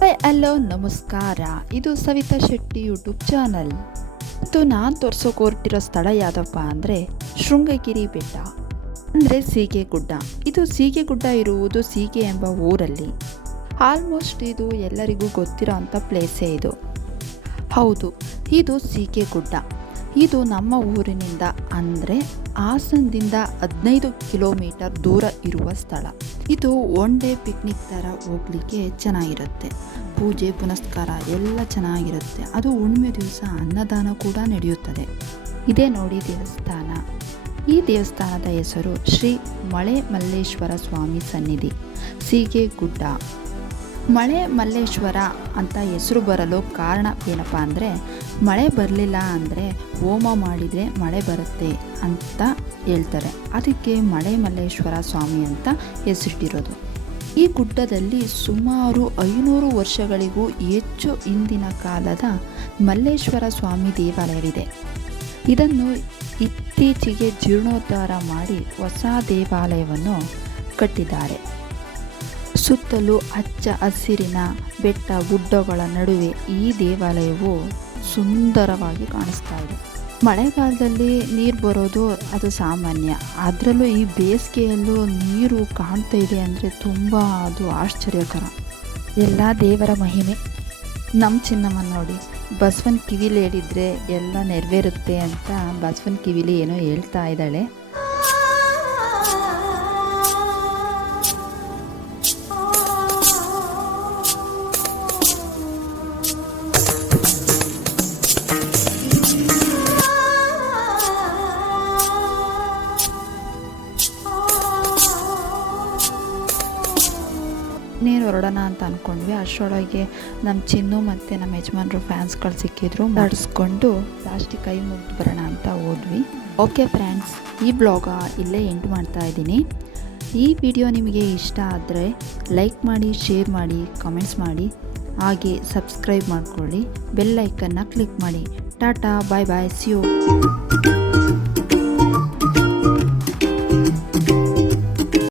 Hi hello ನಮಸ್ಕಾರ. ಇದು Savita Shetty YouTube channel. ಮತ್ತು ನಾನು ತೋರಿಸೋಕೆ ಹೊರಟಿರೋ ಸ್ಥಳ ಯಾವುದಪ್ಪ ಅಂದರೆ ಶೃಂಗಗಿರಿ ಬೆಟ್ಟ, ಅಂದರೆ ಸೀಗೆಗುಡ್ಡ. ಇದು ಸೀಗೆಗುಡ್ಡ ಇರುವುದು ಸೀಗೆ ಎಂಬ ಊರಲ್ಲಿ. ಆಲ್ಮೋಸ್ಟ್ ಇದು ಎಲ್ಲರಿಗೂ ಗೊತ್ತಿರೋ ಅಂಥ ಪ್ಲೇಸೇ ಇದು. ಹೌದು, ಇದು ಸೀಗೆಗುಡ್ಡ. ಇದು ನಮ್ಮ ಊರಿನಿಂದ ಅಂದರೆ ಹಾಸನದಿಂದ 15 ಕಿಲೋಮೀಟರ್ ದೂರ ಇರುವ ಸ್ಥಳ. ಇದು ಒನ್ ಡೇ ಪಿಕ್ನಿಕ್ ಥರ ಹೋಗ್ಲಿಕ್ಕೆ ಚೆನ್ನಾಗಿರುತ್ತೆ. ಪೂಜೆ ಪುನಸ್ಕಾರ ಎಲ್ಲ ಚೆನ್ನಾಗಿರುತ್ತೆ. ಅದು ಹುಣ್ಣಿಮೆ ದಿವಸ ಅನ್ನದಾನ ಕೂಡ ನಡೆಯುತ್ತದೆ. ಇದೇ ನೋಡಿ ದೇವಸ್ಥಾನ. ಈ ದೇವಸ್ಥಾನದ ಹೆಸರು ಶ್ರೀ ಮಳೆ ಮಲ್ಲೇಶ್ವರ ಸ್ವಾಮಿ ಸನ್ನಿಧಿ, ಸೀಗೆಗುಡ್ಡ. ಮಳೆ ಮಲ್ಲೇಶ್ವರ ಅಂತ ಹೆಸರು ಬರಲು ಕಾರಣ ಏನಪ್ಪ ಅಂದರೆ, ಮಳೆ ಬರಲಿಲ್ಲ ಅಂದರೆ ಹೋಮ ಮಾಡಿದರೆ ಮಳೆ ಬರುತ್ತೆ ಅಂತ ಹೇಳ್ತಾರೆ. ಅದಕ್ಕೆ ಮಳೆ ಮಲ್ಲೇಶ್ವರ ಸ್ವಾಮಿ ಅಂತ ಹೆಸರಿಟ್ಟಿರೋದು. ಈ ಗುಡ್ಡದಲ್ಲಿ ಸುಮಾರು 500 ವರ್ಷಗಳಿಗೂ ಹೆಚ್ಚು ಹಿಂದಿನ ಕಾಲದ ಮಲ್ಲೇಶ್ವರ ಸ್ವಾಮಿ ದೇವಾಲಯವಿದೆ. ಇದನ್ನು ಇತ್ತೀಚೆಗೆ ಜೀರ್ಣೋದ್ಧಾರ ಮಾಡಿ ಹೊಸ ದೇವಾಲಯವನ್ನು ಕಟ್ಟಿದ್ದಾರೆ. ಸುತ್ತಲೂ ಹಚ್ಚ ಹಸಿರಿನ ಬೆಟ್ಟ ಗುಡ್ಡಗಳ ನಡುವೆ ಈ ದೇವಾಲಯವು ಸುಂದರವಾಗಿ ಕಾಣಿಸ್ತಾ ಇದೆ. ಮಳೆಗಾಲದಲ್ಲಿ ನೀರು ಬರೋದು ಅದು ಸಾಮಾನ್ಯ. ಅದರಲ್ಲೂ ಈ ಬೇಸಿಗೆಯಲ್ಲೂ ನೀರು ಕಾಣ್ತಾ ಇದೆ ಅಂದರೆ ತುಂಬ ಅದು ಆಶ್ಚರ್ಯಕರ. ಎಲ್ಲ ದೇವರ ಮಹಿಮೆ. ನಮ್ಮ ಚಿನ್ನಮ್ಮ ನೋಡಿ, ಬಸವನ ಕಿವಿಲಿ ಹೇಳಿದರೆ ಎಲ್ಲ ನೆರವೇರುತ್ತೆ ಅಂತ ಬಸವನ ಕಿವಿಲಿ ಏನೋ ಹೇಳ್ತಾ ಇದ್ದಾಳೆ. ನೀರು ಹೊರಡೋಣ ಅಂತ ಅಂದ್ಕೊಂಡ್ವಿ. ಅಷ್ಟರೊಳಗೆ ನಮ್ಮ ಚಿನ್ನು ಮತ್ತು ನಮ್ಮ ಯಜಮಾನ್ರು ಫ್ಯಾನ್ಸ್ಗಳು ಸಿಕ್ಕಿದ್ರು. ನಡೆಸ್ಕೊಂಡು ಲಾಸ್ಟಿಗೆ ಕೈ ಮುಗಿದು ಬರೋಣ ಅಂತ ಹೋದ್ವಿ. ಓಕೆ ಫ್ರೆಂಡ್ಸ್, ಈ ಬ್ಲಾಗ ಇಲ್ಲೇ ಎಂಡ್ ಮಾಡ್ತಾ ಇದ್ದೀನಿ. ಈ ವಿಡಿಯೋ ನಿಮಗೆ ಇಷ್ಟ ಆದರೆ ಲೈಕ್ ಮಾಡಿ, ಶೇರ್ ಮಾಡಿ, ಕಮೆಂಟ್ಸ್ ಮಾಡಿ, ಹಾಗೆ ಸಬ್ಸ್ಕ್ರೈಬ್ ಮಾಡ್ಕೊಳ್ಳಿ. ಬೆಲ್ ಐಕನ್ನ ಕ್ಲಿಕ್ ಮಾಡಿ. ಟಾಟಾ, ಬಾಯ್ ಬಾಯ್, ಸಿ ಯು.